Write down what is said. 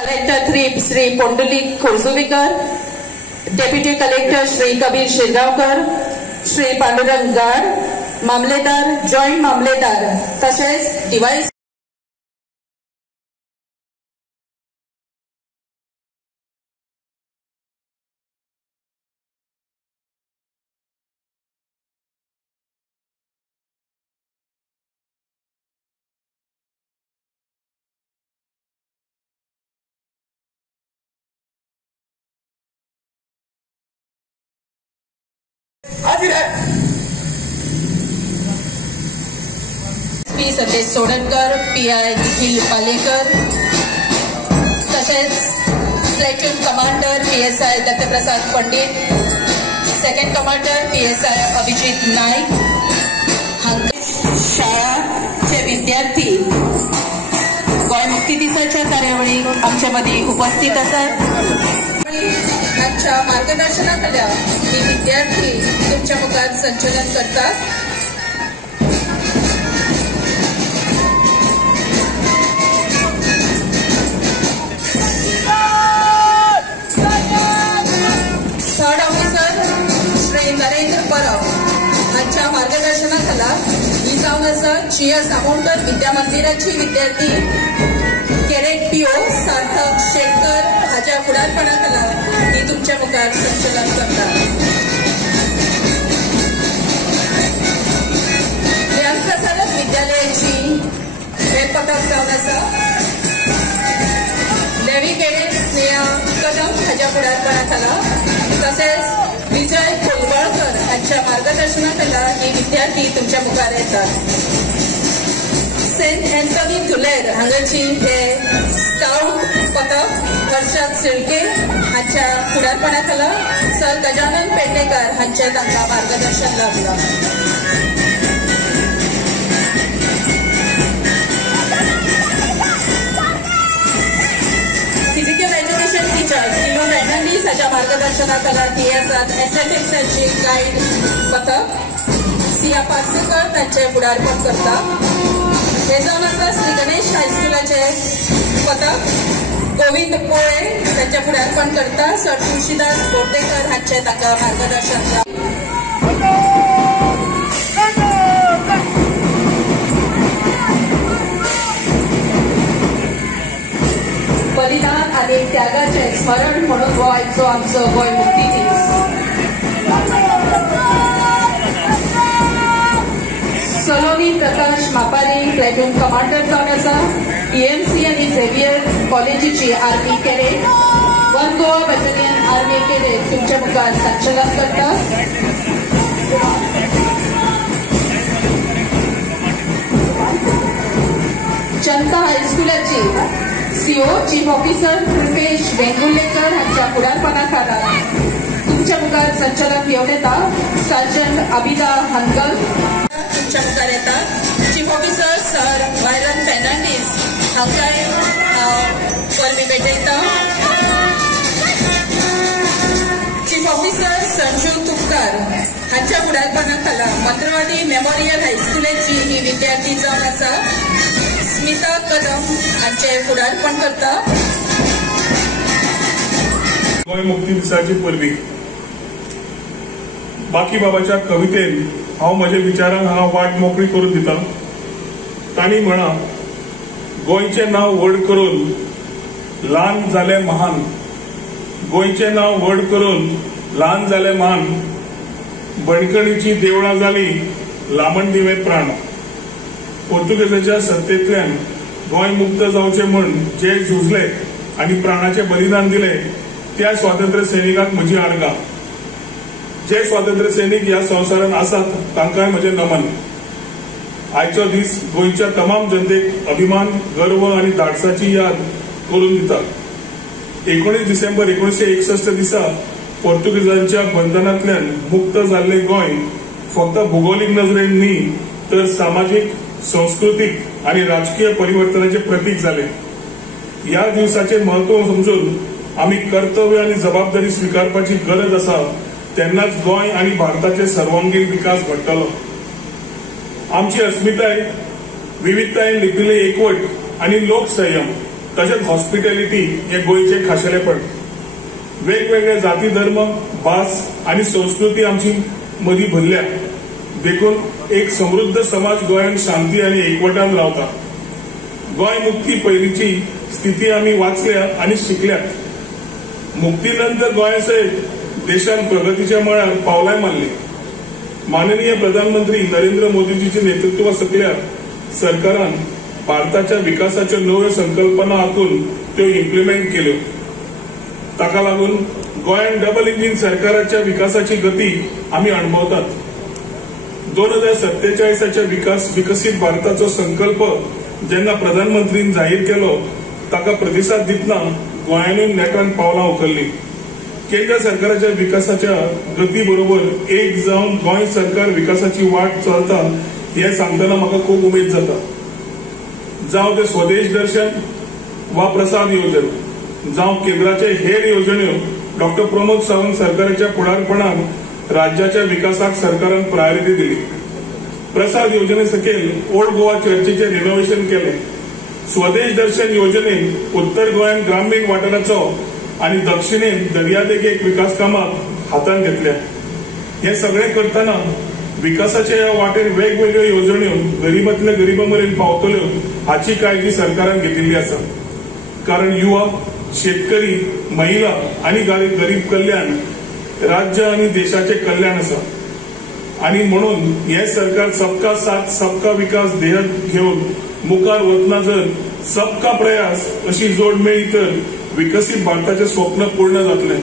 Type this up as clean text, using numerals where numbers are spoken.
Collector 3 Shri Pundalik Khorjuvikar, deputy collector Shri Kabir Shirgaonkar, Shri Pandurang Gad, मामलेदार, joint मामलेदार तसेच डिवाइस पी संदेश सोडणकर, पीआय निखिल पालेकर तसेच platoon commander PSI Dattaprasad Pandit, second commander PSI Abhijit Naik, शाळाचे विद्यार्थी गोय मुक्ती दिसाच्या कार्यावळीक आमच्यामध्ये उपस्थित असतात. आजच्या मार्गदर्शनाखाल्या ही विद्यार्थी तुमच्या मुखात संचलन करतात. थर्ड ऑफिसर श्री नरेंद्र परब यांच्या मार्गदर्शनाखाला ही जावन आसा चिया सामोणकर विद्या मंदिराची विद्यार्थी कॅडेट पीओ सार्थक शेटकर हाच्या फुडारपणाखाला ही तुमच्या मुखार संचलन करतात. ज्ञानप्रसारक विद्यालयाची वेळपत्रक जावन आसा देवी कॅडेट स्नेहा कदम हाच्या फुडारपणाखाला तसेच विजय कोलवळकर यांच्या मार्गदर्शनाखाला ही विद्यार्थी तुमच्या मुखार येतात. सेंट अँथनी तुलेर हांगाची हे स्काउट पथक हर्षद सिळके हांच्या फुडारपणाखाला सर गजानन पेडणेकर हांचे तांकां मार्गदर्शन लाभलां. फिजिकल एज्युकेशन टीचर्स किलो फर्नांडीस हाच्या मार्गदर्शनाखाला ती आसात एथलेटिक्साची गाईड पथक सिया पार्सेकर तांचे फुडारपण करता. हे जावन आसा श्री गणेश हायस्कुलाचे पथक गोविंद पोळे त्यांचे फुडारपण करता. सर तुळशीदास बोर्डेकर हांचे ताका मार्गदर्शन बलिदान आणि त्यागाचे स्मरण म्हणून हो आयचो आमचो गोंय मुक्ती दीस. सलोनी प्रकाश मापारी प्लेटून कमांडर जावन आसा. EMC आणि झेवियर कॉलेजीची army cadet 1 Goa battalion army cadet तुमच्या मुखार संचलन करता. जनता हायस्कुलाची CO chief officer Kripesh Vengurlekar हांच्या फुडारपणाखाला तुमच्या मुखार संचलन घेवन येता. सर्जंट अबिदा हनगल तुमच्या मुखार येतात. चीफ ऑफिसर सर वायरन फर्नांडीस हांकांय परबी भेटयता. चीफ ऑफिसर संजू तुपकार हांच्या फुडारपणाखाला मंत्रवादी मेमोरियल हायस्कुलाची ही विद्यार्थी जावन आसा स्मिता कदम हांचे फुडारपण करता. गोंय मुक्ती दिसाची परबी बाकी बाबाच्या कवितेन हांव म्हज्या विचारांक हांगा वाट मोकळी करून दिता. तांणी म्हणा गोंयचें नांव व्हड करून ल्हान जालें महान, गोंयचें नांव व्हड करून ल्हान जालें महान, बणकणीची देवळां जाली लांबण दिवे प्राण. पोर्तुगेजाच्या सत्तेंतल्यान गोंय मुक्त जावचें म्हूण जे झुजले आनी प्राणाचें बलिदान दिलें त्या स्वातंत्र्य सैनिकांक म्हजी आर्गां. जे स्वातंत्र्य सैनीक ह्या संवसारांत आसात तांकांय म्हजें नमन. आयचो दीस गोंयच्या तमाम जनतेक अभिमान, गर्व आनी धाडसाची याद करून दिता. 19 डिसेंबर 1961 दिसा पोर्तुगेजांच्या बंधनांतल्यान मुक्त जाल्लें गोंय फक्त भौगोलीक नजरेन न्ही तर सामाजीक, संस्कृतीक आनी राजकीय परिवर्तनाचे प्रतीक जालें. ह्या दिवसाचें म्हत्व समजून आमी कर्तव्य आनी जबाबदारी स्विकारपाची गरज आसा तेन्नाच गोंय आनी भारताचे सर्वांगीण विकास घडटलो. आमची अस्मिताय, विविधतायेन लिपिल्ली एकवट आनी लोकसंयम तशेंच हॉस्पिटॅलिटी हे गोंयचे खाशेलेपण. वेगवेगळे जाती धर्म भास आनी संस्कृती आमची मदीं भरल्या देखून एक समृद्ध समाज गोंयांत शांती आनी एकवटान रावता. गोंय मुक्ती पयलींची स्थिती आमी वाचल्या आनी शिकल्यात. मुक्ती नंतर गोंया सयत देशान प्रगतीच्या मळार पावलाय मारली. माननीय प्रधानमंत्री नरेंद्र मोदीजीचे नेतृत्वा सकल्या सरकारान भारताच्या विकासाच्यो नव्यो संकल्पना आखून त्यो इम्प्लिमेंट केल्यो. ताका लागून गोंयान डबल इंजिन सरकाराच्या विकासाची गती आमी अणभवतात. 2047च्या विकसीत भारताचो संकल्प जेन्ना प्रधानमंत्रीन जाहीर केलो ताका प्रतिसाद दितना गोंयानूय नेटान पावलां उखल्ली. केंद्र सरकाराच्या विकासाच्या गती बरोबर एक जावन गोंय सरकार विकासाची वाट चलता हे सांगतना म्हाका खूब उमेद जाता. जावं ते स्वदेश दर्शन वा प्रसाद येवजण, जावं केंद्राचे हेर येवजण्यो डॉक्टर प्रमोद सावंत सरकाराच्या फुडारपणान राज्याच्या विकासाक सरकारान प्रायोरिटी दिली. प्रसाद येवजणे सकयल ओल्ड गोवा चर्चीचे रिनोव्हेशन केले. स्वदेश दर्शन येवजणेन उत्तर गोंयान ग्रामीण वाठाराचो आनी दक्षिणेन दर्यादेगेक विकास कामां हातान घेतल्या. हे सगळे करतना विकासाच्या ह्या वाटेर वेगवेगळ्यो येवजण्यो गरीबांतल्या गरीबा मेरेन पावतल्यो हाची काळजी सरकारान घेतिल्ली आसा. कारण युवा, शेतकरी, महिला आनी गरीब कल्याण राज्य आनी देशाचे कल्याण आसा. आनी म्हणून हे सरकार सबका साथ सबका विकास ध्येय घेवन मुखार वतना जर सबका प्रयास अशी जोड मेळ्ळी तर विकसीत भारताचे स्वप्न पूर्ण जातले.